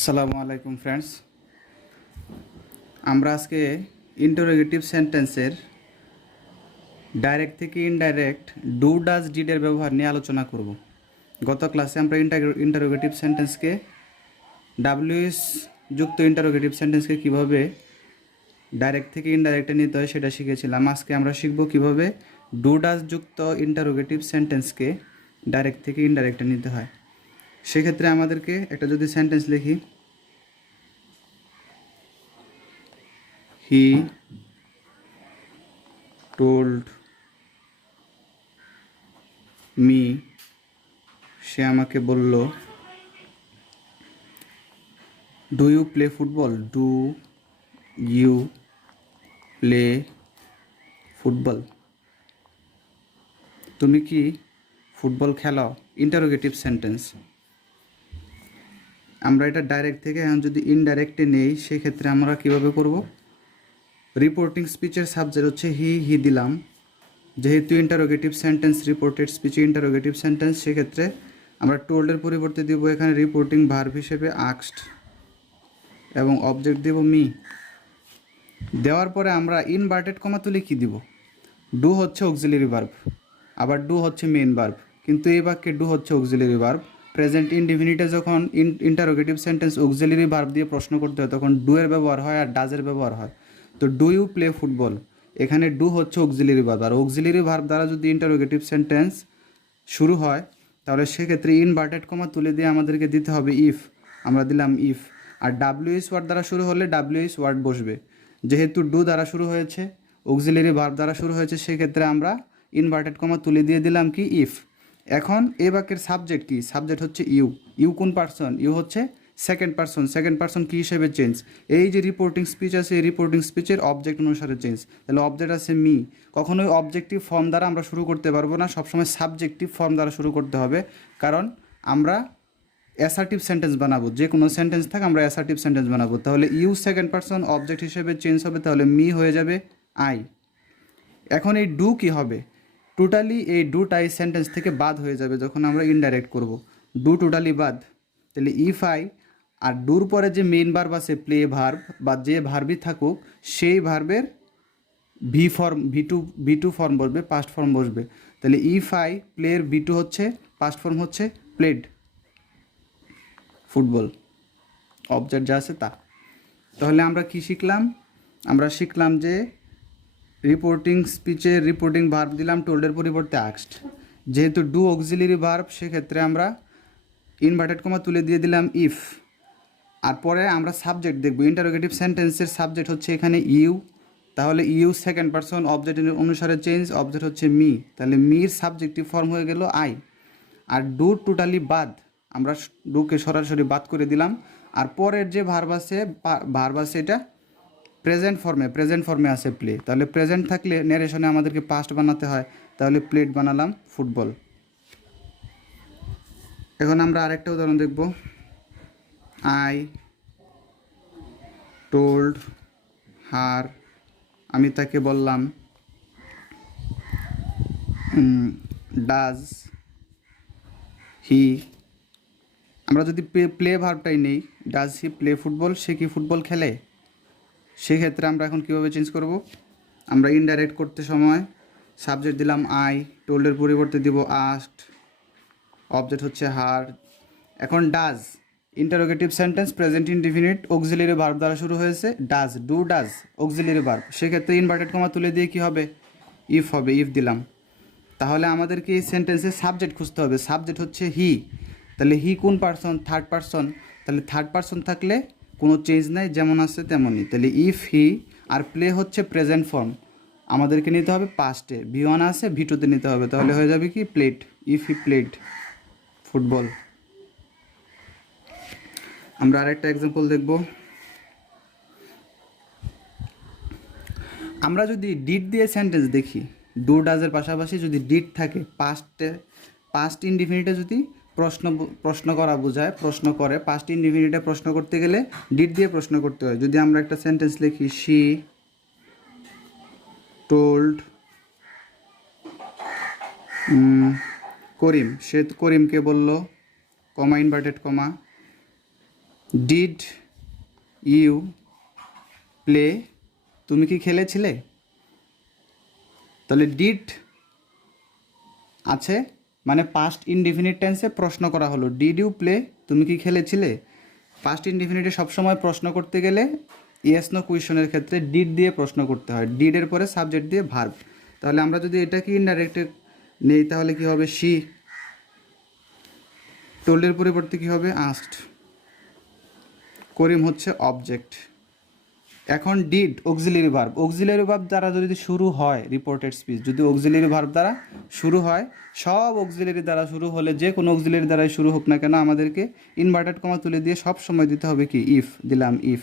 আসসালামু আলাইকুম ফ্রেন্ডস। আমরা আজকে ইন্টারোগেটিভ সেন্টেন্সের ডাইরেক্ট থেকে ইনডাইরেক্ট ডু ডাজ ডিডের ব্যবহার নিয়ে আলোচনা করব। গত ক্লাসে আমরা ইন্টারোগেটিভ সেন্টেন্সকে ডাব্লিউএস যুক্ত ইন্টারোগেটিভ সেন্টেন্সকে কিভাবে ডাইরেক্ট থেকে ইনডাইরেক্টে নিতে হয় সেটা শিখেছিলাম। আজকে আমরা শিখব কিভাবে ডু ডাজ যুক্ত ইন্টারোগেটিভ সেন্টেন্সকে ডাইরেক্ট থেকে ইনডাইরেক্টে নিতে হয়। সেক্ষেত্রে আমাদেরকে একটা যদি সেন্টেন্স লিখি, হি told me, সে আমাকে বলল, do you play football, do you play football, তুমি কি ফুটবল খেলো? Interrogative sentence. আমরা এটা ডাইরেক্ট থেকে এখন যদি ইনডাইরেক্টে নেই সেক্ষেত্রে আমরা কিভাবে করব? রিপোর্টিং স্পিচের সাবজেক্ট হচ্ছে হি দিলাম, যেহেতু interrogative sentence reported speech interrogative sentence, সেক্ষেত্রে আমরা টোল্ডের পরিবর্তে দিব এখানে রিপোর্টিং ভার্ব হিসেবে আস্কড এবং অবজেক্ট দেব মি। দেওয়ার পরে আমরা ইনভার্টেড কমা তুলে কি দিব? ডু হচ্ছে অক্সিলারি ভার্ব, আবার ডু হচ্ছে মেইন ভার্ব, কিন্তু এই বাক্যে ডু হচ্ছে অক্সিলারি ভার্ব। প্রেজেন্ট ইনডিফিনিটে যখন ইন্টারোগেটিভ সেন্টেন্স অক্সিলারি ভার্ব দিয়ে প্রশ্ন করতে হয় তখন ডু এর ব্যবহার হয় আর ডাজের ব্যবহার হয়। তো ডু ইউ প্লে ফুটবল, এখানে ডু হচ্ছে অক্সিলারি ভার্ব, আর অক্সিলারি ভার্ব দ্বারা যদি ইন্টারোগেটিভ সেন্টেন্স শুরু হয় তাহলে সেক্ষেত্রে ইনভার্টেড কমা তুলে দিয়ে আমাদেরকে দিতে হবে ইফ। আমরা দিলাম ইফ, আর ডাব্লিউএস ওয়ার্ড দ্বারা শুরু হলে ডাব্লিউএস ওয়ার্ড বসবে। যেহেতু ডু দ্বারা শুরু হয়েছে, অক্সিলারি ভার্ব দ্বারা শুরু হয়েছে, সেক্ষেত্রে আমরা ইনভার্টেড কমা তুলে দিয়ে দিলাম কি ইফ। এখন এই বাক্যের সাবজেক্ট কি? সাবজেক্ট হচ্ছে ইউ। ইউ কোন পার্সন? ইউ হচ্ছে সেকেন্ড পার্সন। সেকেন্ড পার্সন কী হিসেবে চেঞ্জ? এই যে রিপোর্টিং স্পিচ আছে, এই রিপোর্টিং স্পিচের অবজেক্ট অনুসারে চেঞ্জ। তাহলে অবজেক্ট আছে মি। কখনোই অবজেক্টিভ ফর্ম দ্বারা আমরা শুরু করতে পারবো না, সবসময় সাবজেক্টিভ ফর্ম দ্বারা শুরু করতে হবে, কারণ আমরা অ্যাসার্টিভ সেন্টেন্স বানাবো। যে কোনো সেন্টেন্স থাকে আমরা অ্যাসার্টিভ সেন্টেন্স বানাবো। তাহলে ইউ সেকেন্ড পার্সন, অবজেক্ট হিসেবে চেঞ্জ হবে, তাহলে মি হয়ে যাবে আই। এখন এই ডু কি হবে? টোটালি এই ডুটাই সেন্টেন্স থেকে বাদ হয়ে যাবে যখন আমরা ইনডাইরেক্ট করব। ডু টোটালি বাদ। তাহলে ইফ আই, আর ডুর পরে যে মেইন ভার্ব আছে প্লে ভার্ব, বা যে ভার্বই থাকুক সেই ভার্বের ভি টু ফর্ম বসবে, পাস্ট ফর্ম বসবে। তাহলে ইফ আই প্লের ভি টু হচ্ছে, পাস্ট ফর্ম হচ্ছে প্লেড ফুটবল, অবজেক্ট যা আছে তা। তাহলে আমরা কি শিখলাম? আমরা শিখলাম যে রিপোর্টিং স্পিচে রিপোর্টিং ভার্ব দিলাম টোল্ডের পরিবর্তে আস্কড। যেহেতু ডু অক্সিলারি ভার্ব, সেক্ষেত্রে আমরা ইনভার্টেড কমা তুলে দিয়ে দিলাম ইফ। আর পরে আমরা সাবজেক্ট দেখব। ইন্টারোগেটিভ সেন্টেন্সের সাবজেক্ট হচ্ছে এখানে ইউ, তাহলে ইউ সেকেন্ড পার্সন, অবজেক্ট অনুসারে চেঞ্জ, অবজেক্ট হচ্ছে মি, তাহলে মির সাবজেক্টিভ ফর্ম হয়ে গেল আই। আর ডু টোটালি বাদ, আমরা ডুকে সরাসরি বাদ করে দিলাম। আর পরের যে ভার্ব আছে এটা প্রেজেন্ট ফর্মে আছে প্লে, তাহলে প্রেজেন্ট থাকলে ন্যারেশনে আমাদেরকে পাস্ট বানাতে হয়, তাহলে প্লেড বানালাম ফুটবল। এখন আমরা আরেকটা উদাহরণ দেখব। আই টোল্ড হার, আমি তাকে বললাম। ডাজ হি, আমরা যদি প্লে ভার্বটাই নেই, ডাজ হি প্লে ফুটবল, সে কি ফুটবল খেলে? সেক্ষেত্রে আমরা এখন কীভাবে চেঞ্জ করব? আমরা ইনডাইরেক্ট করতে সময় সাবজেক্ট দিলাম আই, টোল্ডের পরিবর্তে দিব আস্কড, অবজেক্ট হচ্ছে হার। এখন does interrogative sentence present indefinite auxiliary verb দ্বারা শুরু হয়েছে, does do does auxiliary verb, সেক্ষেত্রে ইনভার্টেড কমা তুলে দিয়ে কী হবে? ইফ হবে, ইফ দিলাম। তাহলে আমাদেরকে এই সেন্টেন্সে সাবজেক্ট খুঁজতে হবে। সাবজেক্ট হচ্ছে হি, তাহলে হি কোন পার্সন? Third person. তাহলে থার্ড পার্সন থাকলে কোনো চেঞ্জ নাই, যেমন আছে তেমনই। তাহলে ইফ হি, আর প্লে হচ্ছে প্রেজেন্ট ফর্ম, আমাদেরকে নিতে হবে পাস্টে, ভি ওয়ান আছে ভি টুতে নিতে হবে, তাহলে হয়ে যাবে কি played, if he played football. আমরা আরেকটা এক্সাম্পল দেখব। আমরা যদি ডিড দিয়ে সেন্টেন্স দেখি, ডু ডাজের পাশাপাশি যদি ডিড থাকে, পাস্ট ইনডিফিনিটে যদি প্রশ্ন করা বোঝায়, প্রশ্ন করে, পাস্ট ইনডিফিনিটে প্রশ্ন করতে গেলে ডিড দিয়ে প্রশ্ন করতে হয়। যদি আমরা একটা সেন্টেন্স লিখি, শি টোল্ড করিম, সে করিমকে বলল, comma inverted comma, did you play, তুমি কি খেলেছিলে? তাহলে ডিড আছে মানে পাস্ট ইনডিফিনিট টেন্সে প্রশ্ন করা হলো, ডিড ইউ প্লে, তুমি কি খেলেছিলে। পাস্ট ইনডিফিনিটে সবসময় প্রশ্ন করতে গেলে ইয়েস নো কোয়েশনের ক্ষেত্রে ডিড দিয়ে প্রশ্ন করতে হয়, ডিডের পরে সাবজেক্ট দিয়ে ভার্ব। তাহলে আমরা যদি এটাকে ইনডাইরেক্টে নেই তাহলে কি হবে, শি। টোল্ডের পরিবর্তে কি হবে, আস্কড। করিম হচ্ছে অবজেক্ট। এখন did auxiliary verb, auxiliary verb দ্বারা যদি শুরু হয় রিপোর্টেড স্পিচ, যদি অক্সিলারি ভার্ব দ্বারা শুরু হয়, সব অক্সিলারি দ্বারা শুরু হলে যে কোনো অক্সিলারি দ্বারাই শুরু হোক না কেন আমাদেরকে ইনভার্টেড কমা তুলে দিয়ে সব সময় দিতে হবে কি, ইফ। দিলাম ইফ।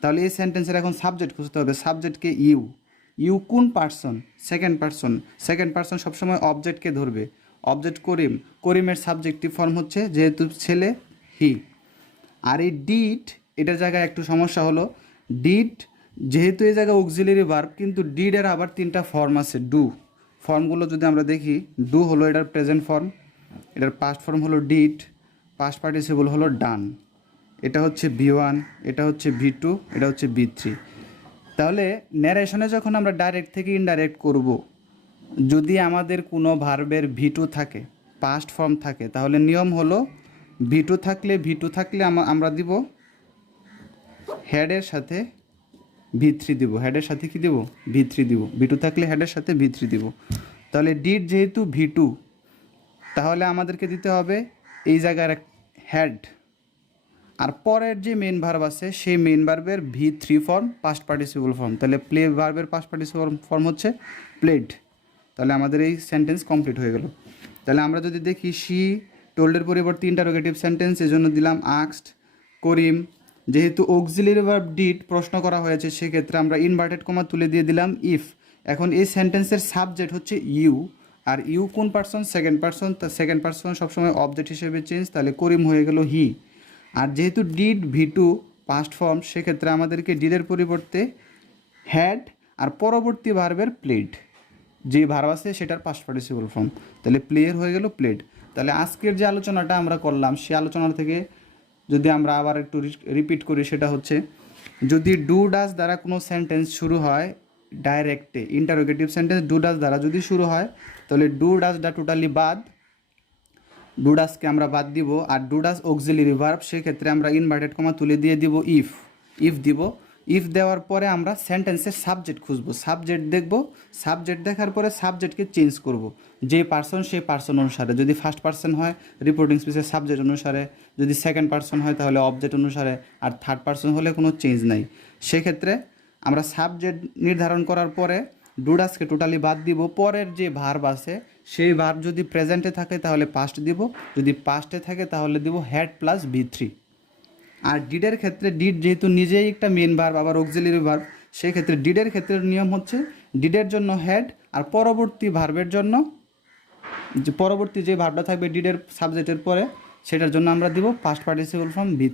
তাহলে এই সেন্টেন্সের এখন সাবজেক্ট খুঁজতে হবে, সাবজেক্টকে ইউ। ইউ কোন person, second person. Second person সবসময় অবজেক্টকে ধরবে, অবজেক্ট করিম। করিমের সাবজেক্টিভ ফর্ম হচ্ছে যেহেতু ছেলে, হি। আর এই ডিড এটার জায়গায় একটু সমস্যা হলো, ডিড যেহেতু এই জায়গায় অক্সিলারি ভার্ব, কিন্তু ডিডের আবার তিনটা ফর্ম আছে, ডু। ফর্মগুলো যদি আমরা দেখি, ডু হলো এটার প্রেজেন্ট ফর্ম, এটার পাস্ট ফর্ম হলো ডিড, পাস্ট পার্টিসিপল হলো ডান, এটা হচ্ছে V1, এটা হচ্ছে V2, এটা হচ্ছে V3। তাহলে ন্যারেশনে যখন আমরা ডাইরেক্ট থেকে ইনডাইরেক্ট করব, যদি আমাদের কোনো ভার্বের V2 থাকে, পাস্ট ফর্ম থাকে, তাহলে নিয়ম হলো V2 থাকলে আমরা দিব হেডের সাথে V3 দিব, হেডের সাথে কি দিব, V3 দিব। V2 থাকলে হেডের সাথে V3 দিব। তাহলে ডিড যেহেতু V2, তাহলে আমাদেরকে দিতে হবে এই জায়গার হেড, আর পরের যে মেন ভার্ব আছে সেই মেন ভার্বের V3 form past participle form. তাহলে প্লে ভার্বের পাস্ট পার্টিসিপল ফর্ম হচ্ছে প্লেড। তাহলে আমাদের এই সেন্টেন্স কমপ্লিট হয়ে গেল। তাহলে আমরা যদি দেখি, শি টোল্ডের পরিবর্তে ইন্টারোগেটিভ সেন্টেন্স, এজন্য দিলাম আস্কড। করিম যেহেতু অক্সিলারি ভার্ব ডিড প্রশ্ন করা হয়েছে, সেক্ষেত্রে আমরা ইনভার্টেড কমা তুলে দিয়ে দিলাম ইফ। এখন এই সেন্টেন্সের সাবজেক্ট হচ্ছে ইউ, আর ইউ কোন পার্সন, সেকেন্ড পার্সন। তা সেকেন্ড পার্সন সবসময় অবজেক্ট হিসেবে চেঞ্জ, তাহলে করিম হয়ে গেল হি। আর যেহেতু ডিড V2 পাস্ট ফর্ম, সেক্ষেত্রে আমাদেরকে ডিডের পরিবর্তে হ্যাড আর পরবর্তী ভার্বের প্লেড, যে ভার্ব আছে সেটার পাস্ট পার্টিসিপল ফর্ম। তাহলে প্লেয়ার হয়ে গেল প্লেড। তাহলে আজকের যে আলোচনাটা আমরা করলাম, সেই আলোচনা থেকে যদি আমরা আবার একটু রিপিট করি, সেটা হচ্ছে যদি ডু ডাজ দ্বারা কোনো সেন্টেন্স শুরু হয় ডাইরেক্টে, ইন্টারোগেটিভ সেন্টেন্স ডু ডাজ দ্বারা যদি শুরু হয়, তাহলে ডু ডাজটা টোটালি বাদ, ডুডাসকে আমরা বাদ দিব। আর ডুডাস অক্সিলারি ভার্ব, সেক্ষেত্রে আমরা ইনভার্টেড কমা তুলে দিয়ে দিব ইফ। ইফ দিব, ইফ দেওয়ার পরে আমরা সেন্টেন্সের সাবজেক্ট খুঁজব, সাবজেক্ট দেখব, সাবজেক্ট দেখার পরে সাবজেক্টকে চেঞ্জ করব, যে পার্সন সেই পার্সন অনুসারে। যদি ফার্স্ট পার্সন হয় রিপোর্টিং স্পিচের সাবজেক্ট অনুসারে, যদি সেকেন্ড পার্সন হয় তাহলে অবজেক্ট অনুসারে, আর থার্ড পার্সন হলে কোনো চেঞ্জ নাই। সেক্ষেত্রে আমরা সাবজেক্ট নির্ধারণ করার পরে ডুডাসকে টোটালি বাদ দিব, পরের যে ভার্ব আছে সেই ভার্ব যদি প্রেজেন্টে থাকে তাহলে পাস্ট দিব, যদি পাস্টে থাকে তাহলে দিব হ্যাড প্লাস V3। আর ডিডের ক্ষেত্রে, ডিড যেহেতু নিজেই একটা মেন ভার্ব আবার অক্সিলারি ভার্ব, সেক্ষেত্রে ডিডের ক্ষেত্রে নিয়ম হচ্ছে ডিডের জন্য হ্যাড, আর পরবর্তী ভার্বের জন্য যে পরবর্তী যে ভার্বটা থাকবে ডিডের সাবজেক্টের পরে, সেটার জন্য আমরা দিব পাস্ট পার্টিসিপল ফর্ম V3।